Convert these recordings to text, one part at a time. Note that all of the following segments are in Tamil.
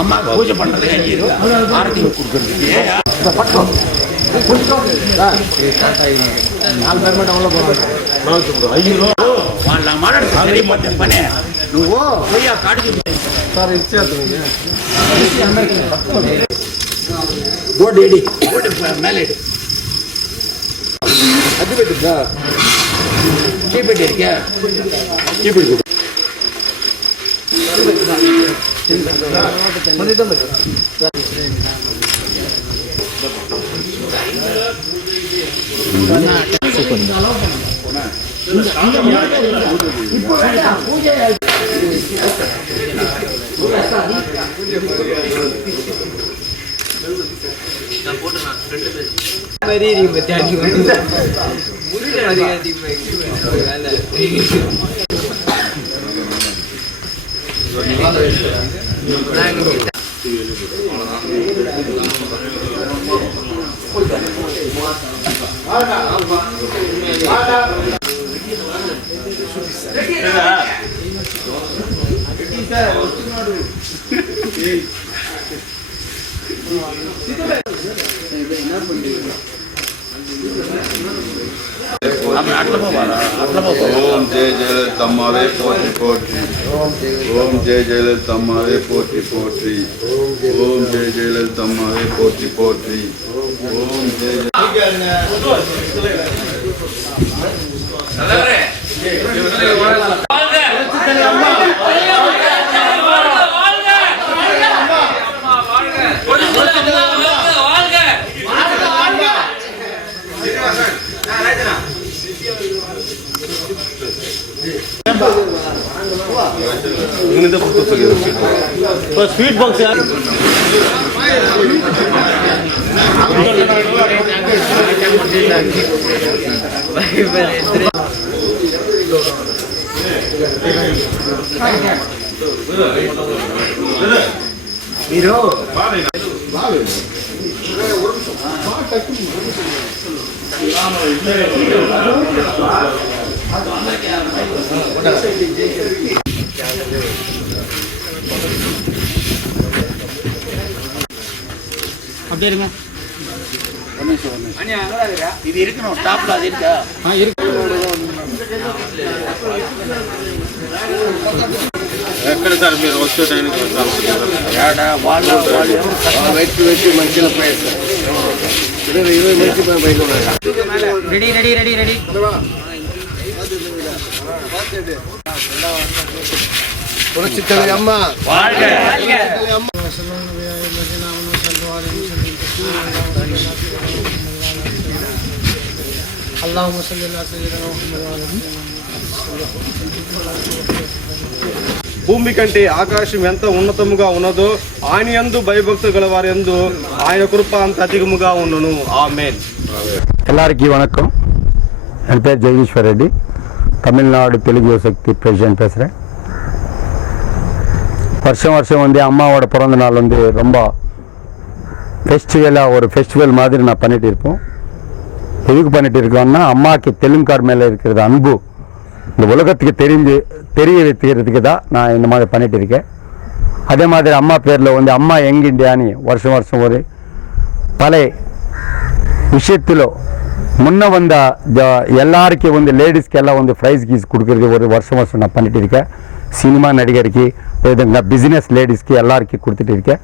அம்மா பூஜை பண்றது ஆரத்தி கொடுக்குறது నువ్వు పోయి కాడికి సార్ ఇచ్చేద్దాం మేలే అది పెట్టిందా పెట్టిరికా ఓం జయ జయలలితమ్మవే పోற்றி పోற்றி ఓం జయ జయలలితమ్మవే పోற்றி పోற்றி ఓం జయ జయలలితమ్మవే పోற்றி పోற்றி ఓం జయ स्वीट बॉक्स यार அப்படியே இருங்க இது இருக்கணும் டாப்ல அது இருக்கா இருக்கு ఎక్కడ సార్ మీరు వచ్చే టైంకి వెట్టి మంచిగా పోయేస్తారు 20 మంచి బయట రెడీ రెడీ రెడీ రెడీ పురచిత్తలి అమ్మ வாழ்க అమ్మ اللهم صل على سيدنا محمد وعلى భూమి కంటే ఆకాశం ఎంత ఉన్నతముగా ఉన్నదో ఆయన యందు భయభక్తులు గల వారి యందు ఆయన కృప అంత అధికముగా ఉన్నను ఆమేన్. எல்லாருக்கும் வணக்கம். என் பேர் ஜெகதீஸ்வர் ரெட்டி, தமிழ்நாடு தெலுங்கு சக்தி பிரசிடென்ட் பேசுகிறேன். வருஷம் வருஷம் அம்மாவோட பிறந்த நாள் ரொம்ப ஃபெஸ்டிவலாக ஒரு ஃபெஸ்டிவல் மாதிரி நான் பண்ணிகிட்டு இருப்போம். எதுக்கு பண்ணிட்டு இருக்கோம்னா, அம்மாவுக்கு தெலுங்கார் மேலே இருக்கிறது அன்பு இந்த உலகத்துக்கு தெரிய வைக்கிறதுக்கு தான் நான் இந்த மாதிரி பண்ணிட்டு இருக்கேன். அதே மாதிரி அம்மா பேரில் அம்மா யங் இண்டியான்னு வருஷம் வருஷம் ஒரு பல விஷயத்தில் முன்ன வந்த எல்லாருக்கும் லேடிஸ்க்கு எல்லாம் ப்ரைஸ் கீஸ் கொடுக்கறது ஒரு வருஷம் வருஷம் நான் பண்ணிட்டு இருக்கேன். சினிமா நடிகருக்கு பிஸ்னஸ் லேடிஸ்க்கு எல்லாருக்கும் கொடுத்துட்டு இருக்கேன்.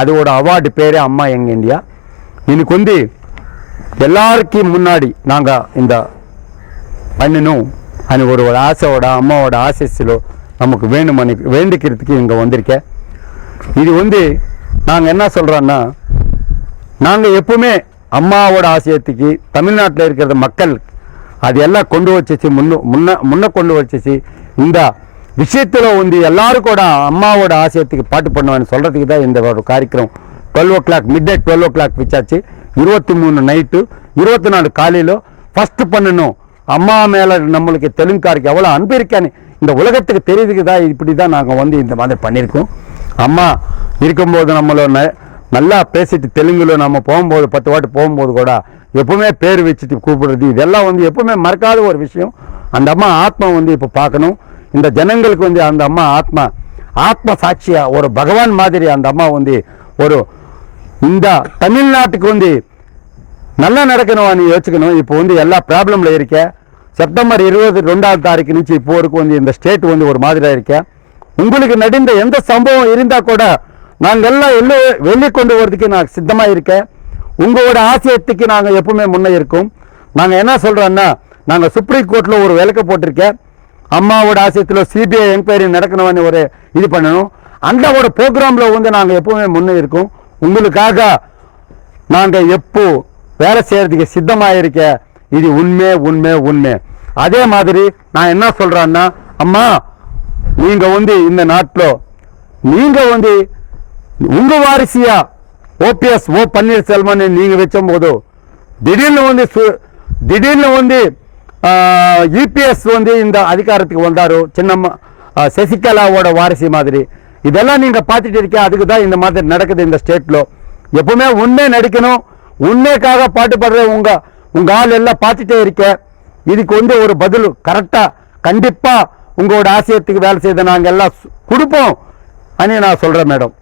அதோட அவார்டு பேரே அம்மா யங் இண்டியா. இன்னைக்கு எல்லாருக்கும் முன்னாடி நாங்கள் இந்த பண்ணணும் அது ஒரு ஆசையோட அம்மாவோட ஆசைசிலோ நமக்கு வேண்டிக்கிறதுக்கு இங்கே வந்திருக்கேன். இது நாங்கள் என்ன சொல்கிறோன்னா, நாங்கள் எப்பவுமே அம்மாவோட ஆசையத்துக்கு தமிழ்நாட்டில் இருக்கிற மக்கள் அது எல்லாம் கொண்டு வச்சிச்சு முன்ன கொண்டு வச்சிச்சு. இந்த விஷயத்தில் எல்லாருக்கூட அம்மாவோட ஆசையத்துக்கு பாட்டு பண்ணுவேன்னு சொல்கிறதுக்கு தான் இந்த ஒரு காரியக்கிரம் 12 o'clock midnight 12 o'clock வச்சாச்சு. 23 நைட்டு 24 காலையில் ஃபஸ்ட்டு பண்ணணும். அம்மா மேலே நம்மளுக்கு தெலுங்காருக்கு எவ்வளோ அன்பு இருக்கான்னு இந்த உலகத்துக்கு தெரியுதுக்கு தான் இப்படி தான் நாங்கள் இந்த மாதிரி பண்ணியிருக்கோம். அம்மா இருக்கும்போது நம்மள நல்லா பேசிட்டு தெலுங்குல நம்ம போகும்போது 10 வாட்டி போகும்போது கூட எப்பவுமே பேர் வச்சுட்டு கூப்பிடுறது இதெல்லாம் வந்து எப்பவுமே மறக்காத ஒரு விஷயம். அந்த அம்மா ஆத்மா வந்து இப்போ பார்க்கணும். இந்த ஜனங்களுக்கு வந்து அந்த அம்மா ஆத்ம சாட்சியா ஒரு பகவான் மாதிரி அந்த அம்மா வந்து ஒரு இந்த தமிழ்நாட்டுக்கு வந்து நல்லா நடக்கணும் நீ யோசிக்கணும். இப்போ வந்து எல்லா ப்ராப்ளம்ல இருக்க. செப்டம்பர் 22ஆம் தாரீக்கு నుంచి இப்போ வரைக்கும் வந்து இந்த ஸ்டேட் வந்து ஒரு மாதிரியா இருக்க. உங்களுக்கு நடந்த எந்த சம்பவம் இருந்தா கூட நாங்கள் எல்லாம் வெளிக்கொண்டு வரதுக்கு நான் சித்தமா இருக்கேன். உங்களோட ஆசையத்துக்கு நாங்கள் எப்பவுமே முன்னே இருக்கோம். நாங்கள் என்ன சொல்றோம்னா, நாங்கள் சுப்ரீம் கோர்ட்ல ஒரு விளக்க போட்டிருக்கேன். அம்மாவோட ஆசையத்தில் சிபிஐ என்கொயரி நடக்கணும்னு ஒரு இது பண்ணணும். அந்த ஒரு ப்ரோக்ராம்ல வந்து நாங்கள் எப்பவுமே முன்னே இருக்கோம். உங்களுக்காக நாங்கள் எப்போ வேலை செய்யறதுக்கு சித்தமாக இருக்க. இது உண்மை உண்மை உண்மை. அதே மாதிரி நான் என்ன சொல்றேன்னா, அம்மா நீங்க வந்து இந்த நாட்டில் நீங்க வந்து உங்க வாரிசியா ஓபிஎஸ் பன்னீர்செல்வம் நீங்க வச்சும் போது திடீர்னு வந்து யூபிஎஸ் வந்து இந்த அதிகாரத்துக்கு வந்தாரு. சின்னம்மா சசிகலாவோட வாரிசு மாதிரி இதெல்லாம் நீங்க பார்த்துட்டு இருக்க. அதுக்கு தான் இந்த மாதிரி நடக்குது இந்த ஸ்டேட்ல. எப்பவுமே உண்மை நடிக்கணும். உண்மைக்காக பாட்டு பாடுற உங்க ஆள் எல்லாம் பார்த்துட்டே இருக்க. இதுக்கு வந்து ஒரு பதில் கரெக்டா கண்டிப்பா உங்களோட ஆசையத்துக்கு வேலை செய்த நாங்கள் எல்லாம் கொடுப்போம் நான் சொல்றேன் மேடம்.